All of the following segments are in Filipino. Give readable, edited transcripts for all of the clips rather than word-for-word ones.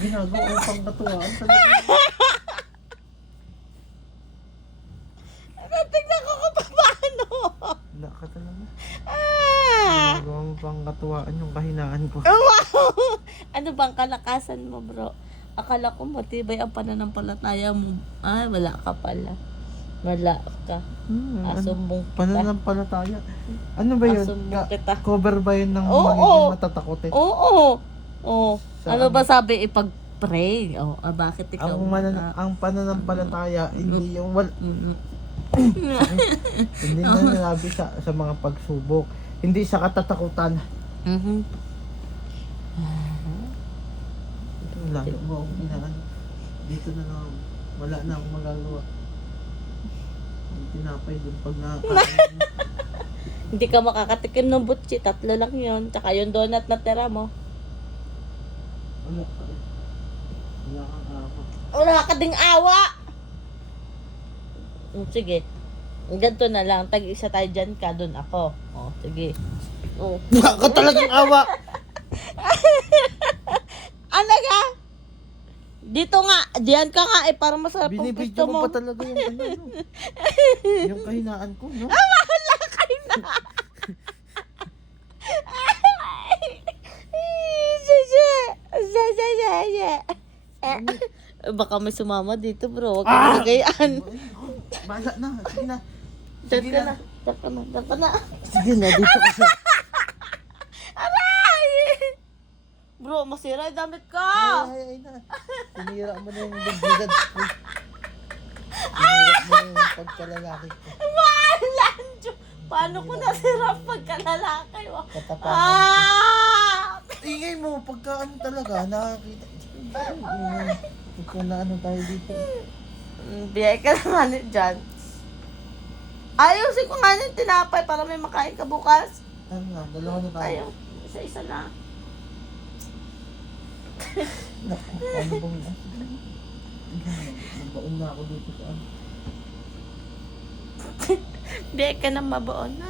ginagawa ang pangkatuwaan talaga. Tignan ko kung paano. Wala ka talaga. Ah! Ginagawa mo pangkatuwaan yung kahinaan ko. Wow! Ano bang kalakasan mo, bro? Akala ko matibay ang pananampalataya mo. Ay, wala ka pala. Wala ka. Asumbong kita. Pananampalataya. Ano ba yun? Asumbong kita. Cover ba yun ng Oo. magiging matatakotin? Oo. Oo. Saan? Ano ba sabi? Ipag-pray. Oh, bakit ikaw? Ang pananampalataya, hindi yung Mm-mm. hindi na nalabi sa mga pagsubok. Hindi sa katatakutan. Mhm. Lalo mo akong inaan. Dito na lang. Wala na akong magagawa. Ang tinapay doon pag nakakain. Hindi ka makakatikim ng butchi. 3 lang yun. Tsaka yung donut na tira mo. Wala ka. Wala kang ako. Wala ka ding awa! Sige. Ganito na lang. Tag-isa tayo dyan ka. Doon ako. Oh, sige. Oh. Wala ka talagang awa! Ano ka? Dito nga. Diyan ka nga. Para masarap ang Binibidyo gusto mo mo. pa talaga yung ano, no? Yung kahinaan ko, no? Wala kayo na. Baka may sumama dito, bro. Huwag kang nagayaan. Bahala na. Sige na. Diyan ka na. Diyan ka na. Diyan ka na. Sige na, dito kasi. Aray! Bro, masira yung damit ko. Ay na. Sinira mo na yung bigbigan ko. Sinira mo na yung pagkalalaki ko. Mahalan, Diyos. Paano ko nasira pagkalalaki mo? Katapangan ko. Ah! Ingay mo, pagka ano talaga, nakakita. Pagka na ano tayo dito. Biyay ka naman dyan. Ayusin ko nga yung tinapay para may makain ka bukas. Ano na, dalawa na tayo. Ayaw. Isa-isa na. Naku, ano bang mabaon na ako dito sa ano. Biyay ka na mabaon na.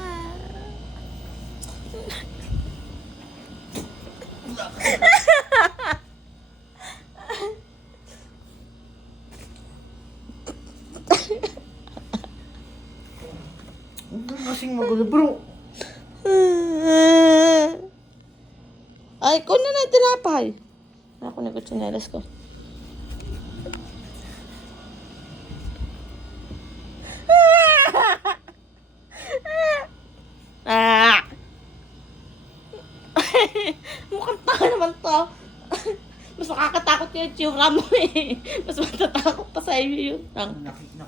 Huwag na kasing magulo, bro. Ay, kunin na yung tinapay. Ako na ko tsinelas ko. Ah! Mukhang tanga naman to. Mas nakakatakot yung tsura mo eh. Mas matatakot pa sa iyo yun. Nakain na.